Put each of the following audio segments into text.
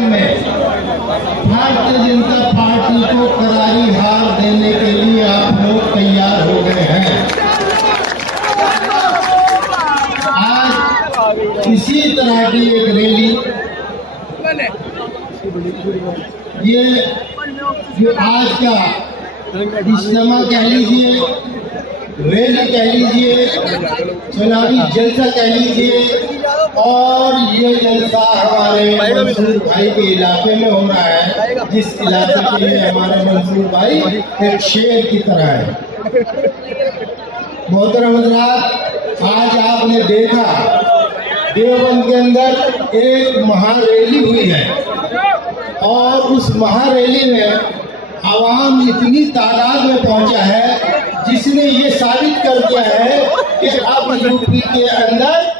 में भारतीय जनता पार्टी को करारी हार देने के लिए आप लोग तैयार हो गए हैं। आज इसी तरह की एक रैली, ये जो आज का इज्तिमा कह लीजिए, रैली कह लीजिए, चुनावी जलसा कह लीजिए, और ये जलसा हमारे मंसूर भाई के इलाके में हो रहा है, जिस इलाके के लिए हमारे मंसूर भाई एक शेर की तरह है। मोहतरम हज़रात, आज आपने देखा देवबंद के अंदर एक महारैली हुई है, और उस महारैली में आवाम इतनी तादाद में पहुंचा है जिसने ये साबित कर दिया है कि अब यूपी के अंदर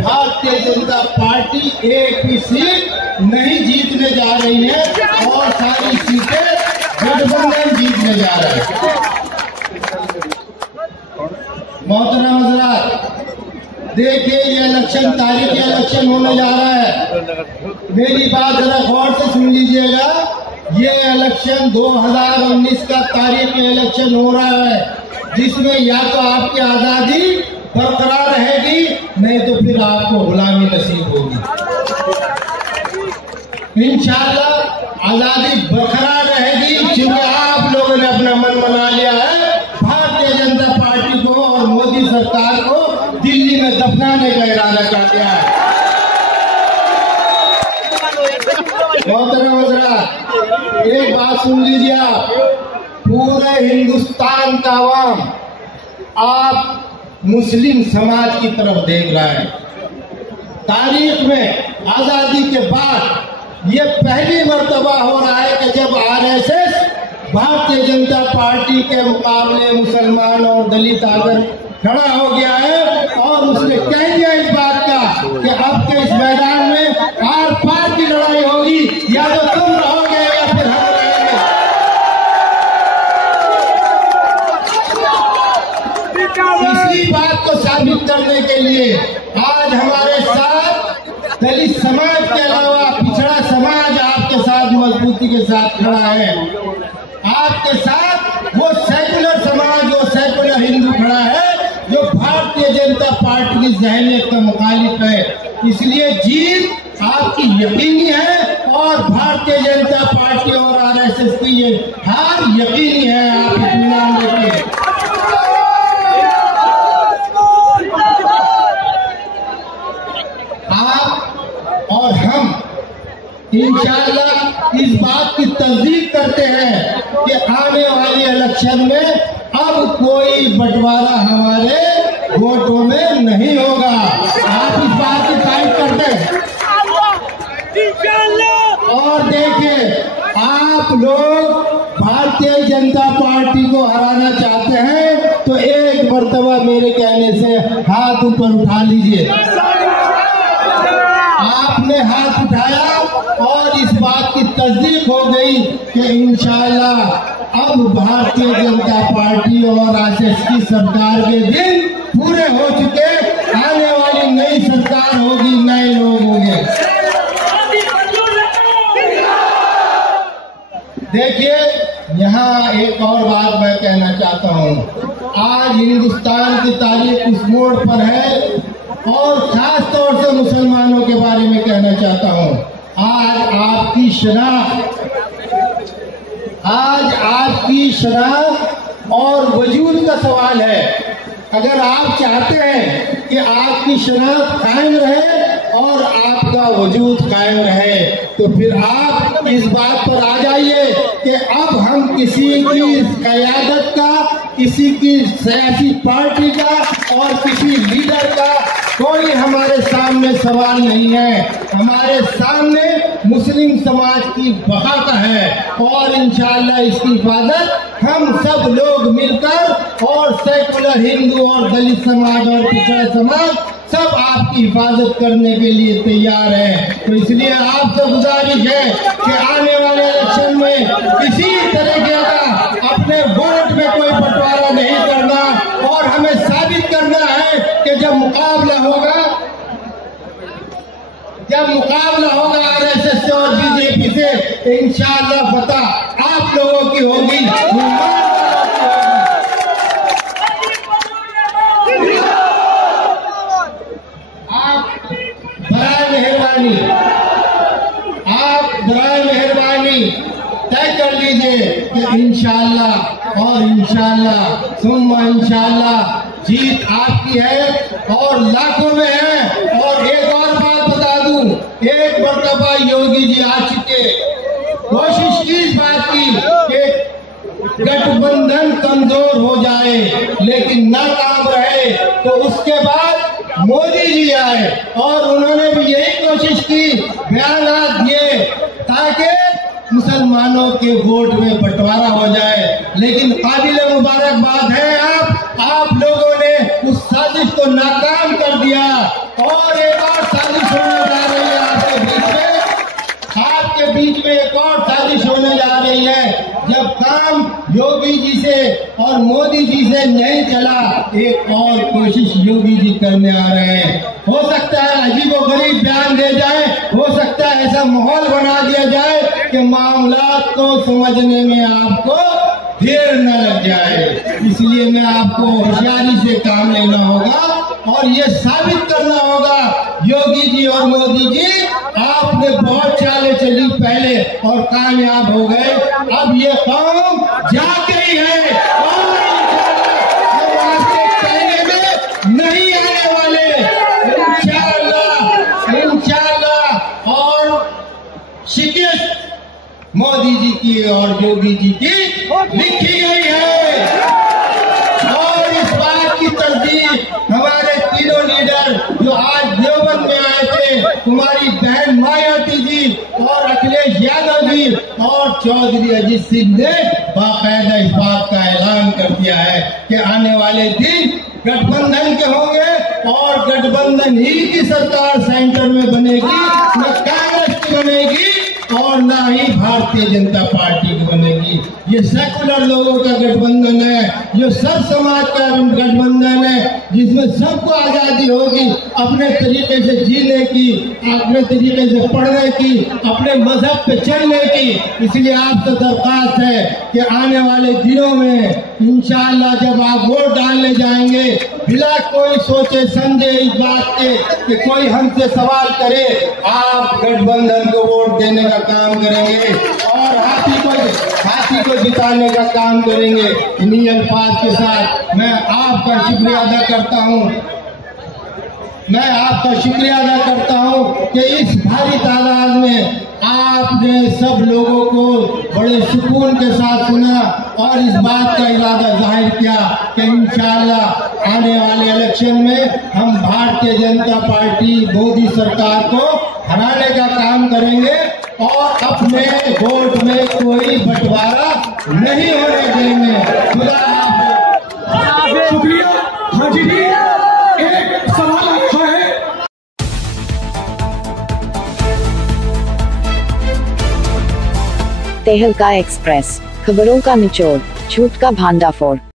भारतीय जनता पार्टी एक भी सीट नहीं जीतने जा रही है, और सारी सीटें गठबंधन जीतने जा रहा है। मोहतरम हज़रात, देखिए ये इलेक्शन, तारीख इलेक्शन होने जा रहा है। मेरी बात जरा गौर से सुन लीजिएगा। ये इलेक्शन 2019 का तारीख इलेक्शन हो रहा है, जिसमें या तो आपकी आजादी बरकरार रहेगी, नहीं तो फिर आपको गुलामी नसीब होगी। इंशाअल्लाह आजादी बरकरार रहेगी, क्योंकि आप लोगों ने अपना मन बना लिया है भारतीय जनता पार्टी को और मोदी सरकार को दिल्ली में दफनाने का इरादा कर दिया है। मोहतरम हज़रात, एक बात सुन लीजिए आप, पूरे हिंदुस्तान का आवाम आप मुस्लिम समाज की तरफ देख रहा है। तारीख में आजादी के बाद ये पहली मर्तबा हो रहा है कि जब आरएसएस भारतीय जनता पार्टी के मुकाबले मुसलमान और दलित आकर खड़ा हो गया है, और उसने कह दिया इस बात का कि अब के इस मैदान में आर पार की लड़ाई होगी, या तो तुम रहोगे या फिर हम रहेंगे। इसी बात को साबित करने के लिए आज हमारे साथ दलित समाज के अलावा पिछड़ा समाज आपके साथ मजबूती के साथ खड़ा है। आपके साथ वो सेकुलर समाज, वो सेकुलर हिंदू खड़ा है, जो भारतीय जनता पार्टी की ज़हनियत का मुखालिफ है। इसलिए जीत आपकी यकीनी है, और भारतीय जनता पार्टी और आरएसएस की ये हार यकीनी है। आप इत्मीनान रखिए। आप और हम इंशाअल्लाह इस बात की तस्दीक करते हैं कि आने वाली इलेक्शन में अब कोई बंटवारा हमारे वोटों में नहीं होगा। आप इस बात की तारीफ करते हैं। और देखिए, आप लोग भारतीय जनता पार्टी को हराना चाहते हैं तो एक मर्तबा मेरे कहने से हाथ ऊपर उठा लीजिए। आपने हाथ उठाया और इस बात की तस्दीक हो गई कि इंशाअल्लाह अब भारतीय जनता पार्टी और आरएसएस की सरकार के दिन पूरे हो चुके। आने वाली नई सरकार होगी, नए लोग होंगे। देखिए, यहाँ एक और बात मैं कहना चाहता हूँ। आज हिंदुस्तान की तारीख उस मोड़ पर है, और खास तौर से मुसलमानों के बारे में कहना चाहता हूँ। आज आपकी शनाख्त और वजूद का सवाल है। अगर आप चाहते हैं कि आपकी शनाख्त कायम रहे और आपका वजूद कायम रहे, तो फिर आप इस बात पर आ जाइए कि अब हम किसी की क़यादत का, किसी की सियासी पार्टी का और किसी लीडर का कोई हमारे सामने सवाल नहीं है। हमारे सामने मुस्लिम समाज की बका का है, और इंशाअल्लाह इसकी हिफाजत हम सब लोग मिलकर, और सेकुलर हिंदू और दलित समाज और पिछड़ा समाज सब आपकी हिफाजत करने के लिए तैयार है। तो इसलिए आपसे गुजारिश है कि आने वाले इलेक्शन में किसी तरीके का अपने वोट में कोई बंटवारा नहीं करना, और हमें साबित करना है कि जब मुकाबला होगा आरएसएस से और बीजेपी करेंगे, इंशाअल्लाह फतह आप लोगों की होगी। आप बराए मेहरबानी तय कर लीजिए कि इंशाअल्लाह और इंशाअल्लाह सुम्मा इंशाअल्लाह जीत आपकी है और लाखों में है। और एक और बात बता दूं, एक मर्तबा योगी जी आ चुके, कोशिश की इस बात की कि गठबंधन कमजोर हो जाए लेकिन नाकाम रहे, तो उसके बाद मोदी जी आए और उन्होंने भी यही कोशिश की, बयान दिए ताकि मुसलमानों के वोट में बंटवारा हो जाए। लेकिन काबिल मुबारकबाद है आप लोगों ने उस साजिश को नाकाम कर दिया और एक और साजिश होने जा रही है आपके बीच में एक और साजिश होने जा रही है। जब काम योगी जी से और मोदी जी से नहीं चला, एक और कोशिश योगी जी करने आ रहे हैं। हो सकता है अजीबोगरीब बयान दे जाए, हो सकता है ऐसा माहौल बना दिया जाए कि मामलात को समझने में आपको देर न लग जाए। इसलिए मैं आपको होशियारी से काम लेना होगा और ये साबित करना होगा योगी जी और मोदी जी आपने बहुत चालें चली पहले और कामयाब हो गए। अब ये कौम जाग गई है और हम आपके कहने में नहीं आने वाले। इंशाअल्लाह और शिकस्त मोदी जी की और योगी जी की लिखी गई है और इस बात की तस्दीक हमारे तीनों लीडर जो आज देवबंद में आए थे, हमारी बहन मायावती जी और अखिलेश यादव जी और चौधरी अजीत सिंह ने बाकायदा इस बात का ऐलान कर दिया है कि आने वाले दिन गठबंधन के होंगे और गठबंधन ही की सरकार सेंटर में बनेगी, न कांग्रेस की बनेगी और ना ही भारतीय जनता पार्टी की बनेगी। ये सेकुलर लोगों का गठबंधन है, जो सब समाज का गठबंधन है, जिसमें सबको आजादी होगी अपने तरीके से जीने की, अपने तरीके से पढ़ने की, अपने मजहब पे चलने की। इसलिए आपसे दरख्वास्त है कि आने वाले दिनों में इंशाअल्लाह जब आप वोट डालने जाएंगे, बिना कोई सोचे समझे इस बात के कि कोई हमसे सवाल करे, आप गठबंधन को वोट देने का काम करेंगे और हाथी को जिताने का काम करेंगे। इन्हीं अल्फाज के साथ मैं आपका शुक्रिया अदा करता हूं कि इस भारी तादाद में आपने सब लोगों को बड़े सुकून के साथ सुना और इस बात का इरादा जाहिर किया कि इंशाअल्लाह आने वाले इलेक्शन में हम भारतीय जनता पार्टी मोदी सरकार को हराने का काम करेंगे और अपने वोट में कोई बंटवारा नहीं होने देंगे। खुदा हाफिज़। शुक्रिया। हाँ जी, एक सवाल अच्छा है। तहलका एक्सप्रेस, खबरों का निचोड़, झूठ का भांडाफोड़।